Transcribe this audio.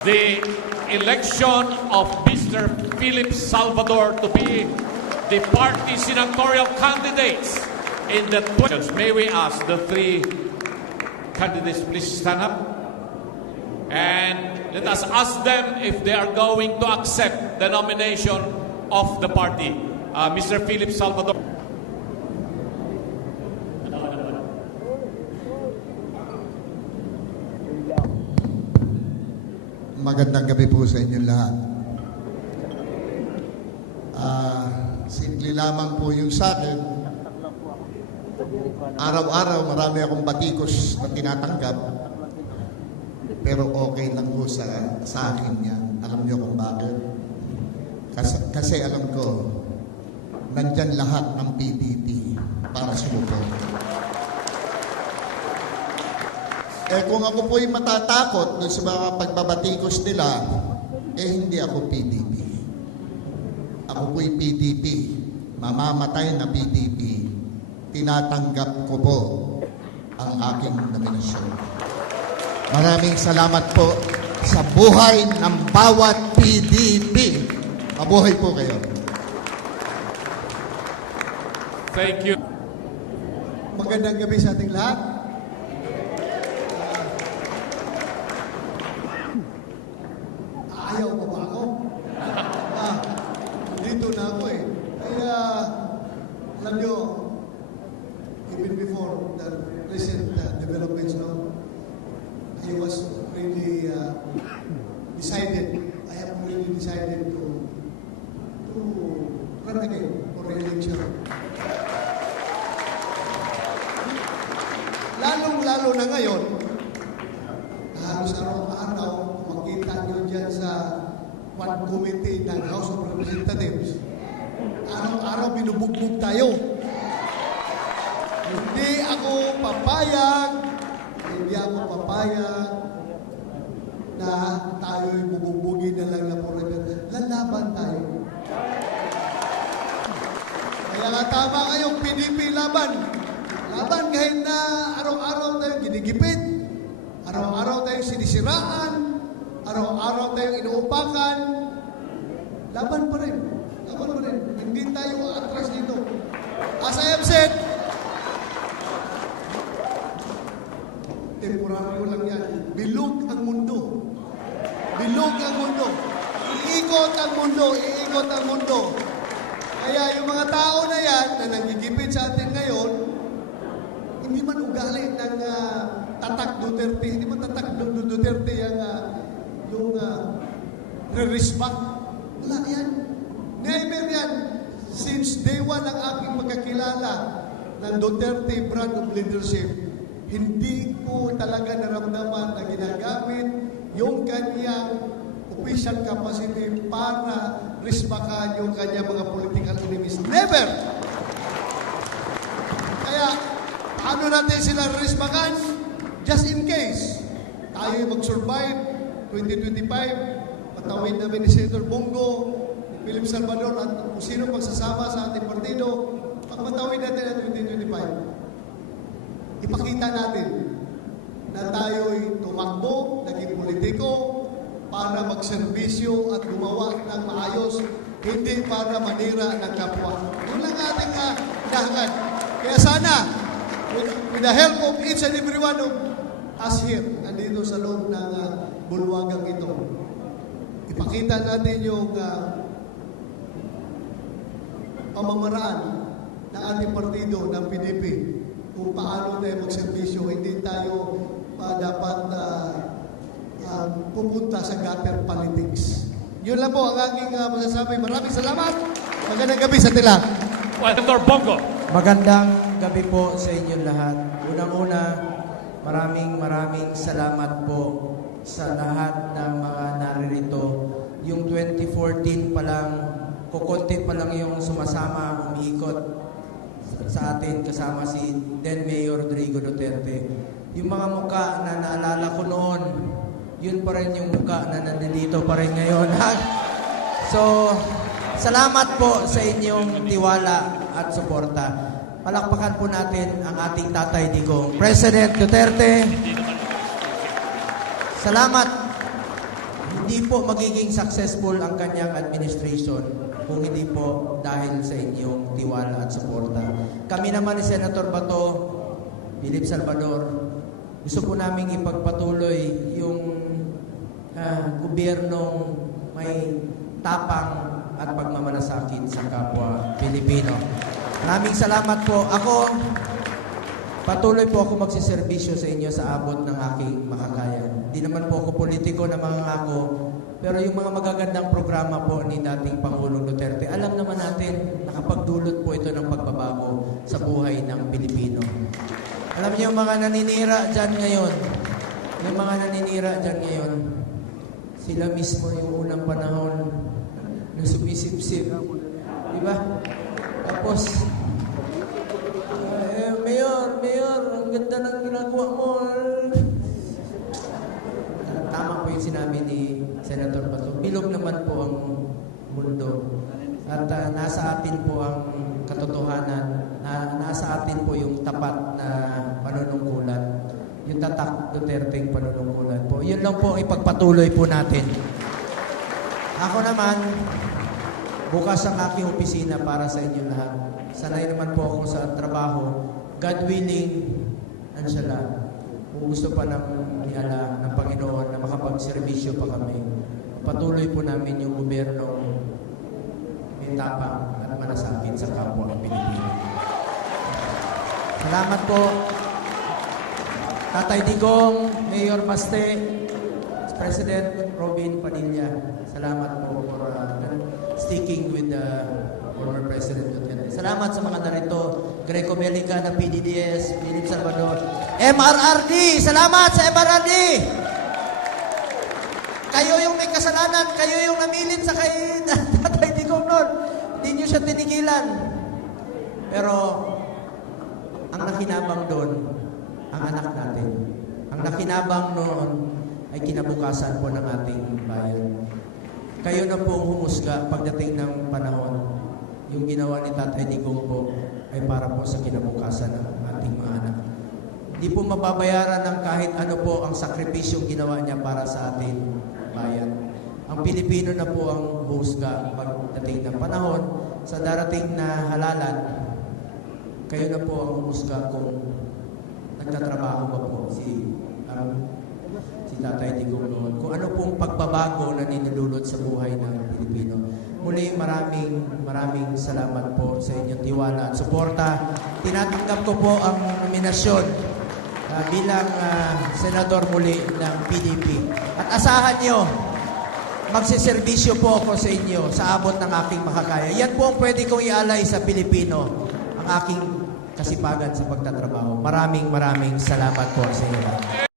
The election of Mr. Philip Salvador to be the party senatorial candidates in the questions. May we ask the three candidates please stand up? And let us ask them if they are going to accept the nomination of the party. Mr. Philip Salvador. Magandang gabi po sa inyong lahat. Simple lamang po yung sa akin. Araw-araw marami akong batikos na tinatanggap. Pero okay lang po sa akin yan. Alam niyo kung bakit? Kasi alam ko, nandyan lahat ng PDP para sumuporta. Kung ako po'y matatakot doon sa mga pagbabatikos nila, hindi ako PDP. Ako po'y PDP. Mamamatay na PDP. Tinatanggap ko po ang aking nominasyon. Maraming salamat po sa buhay ng bawat PDP. Mabuhay po kayo. Thank you. Magandang gabi sa ating lahat. Ayaw pa ba ako? Dito na ako eh. Kaya, alam nyo, even before the recent developments, I was really decided, I have really decided to run again for re-election. Lalong-lalo na ngayon, halos araw-araw, makita nyo dyan sa Quad Committee ng House of Representatives, araw-araw binubugbog tayo. Hindi ako papayag na tayo'y bubugbugin na lang na forever. Lalaban tayo. Kaya nga tama kayong PDP laban. Laban kahit na araw-araw tayong ginigipit, araw-araw tayong sinisiraan, araw-araw tayong inuupakan, laban pa rin. Laban pa rin. Hindi tayo atras dito. As I have said, temporaryo lang yan. Bilog ang mundo. Bilog ang mundo. Iikot ang mundo. Iikot ang mundo. Kaya yung mga tao na yan na nangigipit sa atin ngayon, hindi man ugali ng tatak Duterte, hindi man tatak Duterte yung re-respect. Wala yan. Never yan. Since day one ang aking pagkakilala ng Duterte brand of leadership, hindi ko talaga naramdaman na ginagamit yung kanyang official capacity para respectan yung kanyang mga political enemies. Never! Kaya, paano natin sila respectan? Just in case, tayo mag-survive 2025, patawid namin ni Senator Bongo, ni Philip Salvador, at kung sino pagsasama sa ating partido, pag matawid natin ang 2025, ipakita natin na tayo'y tumakbo, naging politiko, para magserbisyo at gumawa ng maayos, hindi para manira ng kapwa. Yun lang ating hinahangan. Kaya sana, with the help of each and every one of us here, nandito sa loob ng bulwagang ito, ipakita natin yung pamamaraan ng ating partido, ng PDP, kung paano tayo magserbisyo. Hindi tayo dapat pupunta sa gutter politics. Yun lang po ang aking masasabi. Maraming salamat. Magandang gabi sa tila. Senator Bongo. Magandang gabi po sa inyong lahat. Unang-una, maraming salamat po sa lahat ng mga naririto. Yung 2014 pa lang, kukunti pa lang yung sumasama, umiikot sa atin kasama si then Mayor Rodrigo Duterte. Yung mga muka na naalala ko noon, yun pa rin yung muka na nandito pa rin ngayon. So, salamat po sa inyong tiwala at suporta. Palakpakan po natin ang ating tatay digong President Duterte. Salamat Hindi po magiging successful ang kanyang administration kung hindi po dahil sa inyong tiwala at suporta. Kami naman ni Senator Bato, Philip Salvador, gusto po namin ipagpatuloy yung gobyernong may tapang at pagmamalasakit sa kapwa Pilipino. Maraming salamat po. Patuloy po ako magsiservisyo sa inyo sa abot ng aking makakaya. Di naman po ako politiko na mangangako, pero yung mga magagandang programa po ni dating Pangulong Duterte, alam naman natin, nakapagdulot po ito ng pagbabago sa buhay ng Pilipino. Alam niyo, mga naninira dyan ngayon, sila mismo yung unang panahon na sumisipsip. Diba? Tapos, Mayor, ang ganda ng ginagawa mo. Tama po yung sinabi ni Senator Bato. Bilog naman po ang mundo. At nasa atin po ang katotohanan. Nasa atin po yung tapat na panunungkulan. Yung tatak Duterte'ng panunungkulan po. Yun lang po ipagpatuloy po natin. Ako naman, bukas ang aking opisina para sa inyo lahat. Sanay naman po ako sa trabaho. God willing, kung gusto pa ng Panginoon na makapagservisyo pa kami, patuloy po namin yung gobyerno may tapang at malasakit sa kapwa ng Pilipino. Salamat po. Tatay Digong, Mayor Baste, President Robin Padilla, salamat po for sticking with the former President Duterte. Salamat sa mga narito. Greco Belica na PDDS, Philip Salvador. MRRD! Salamat sa MRRD! Kayo yung may kasalanan. Kayo yung namilit sa kay Tatay Digong noon. Hindi nyo siya tinigilan. Pero, ang nakinabang doon, ang anak natin. Ang nakinabang noon ay kinabukasan po ng ating bayan. Kayo na po ang humusga pagdating ng panahon. Yung ginawa ni Tatay Digong po ay para po sa kinabukasan ng ating mga anak. Hindi po mababayaran ng kahit ano po ang sakripisyong ginawa niya para sa ating bayan. Ang Pilipino na po ang husga pagdating ng panahon sa darating na halalan. Kayo na po ang husga kung nagtatrabaho ba po si Tatay Digong noon. Kung ano pong pagbabago na ninulot sa buhay ng Pilipino. Muli, maraming salamat po sa inyong tiwala at suporta. Tinatanggap ko po ang nominasyon bilang senador muli ng PDP. At asahan nyo, magsiservisyo po ako sa inyo sa abot ng aking makakaya. Yan po ang pwede kong ialay sa Pilipino, ang aking kasipagan sa pagtatrabaho. Maraming salamat po sa inyo.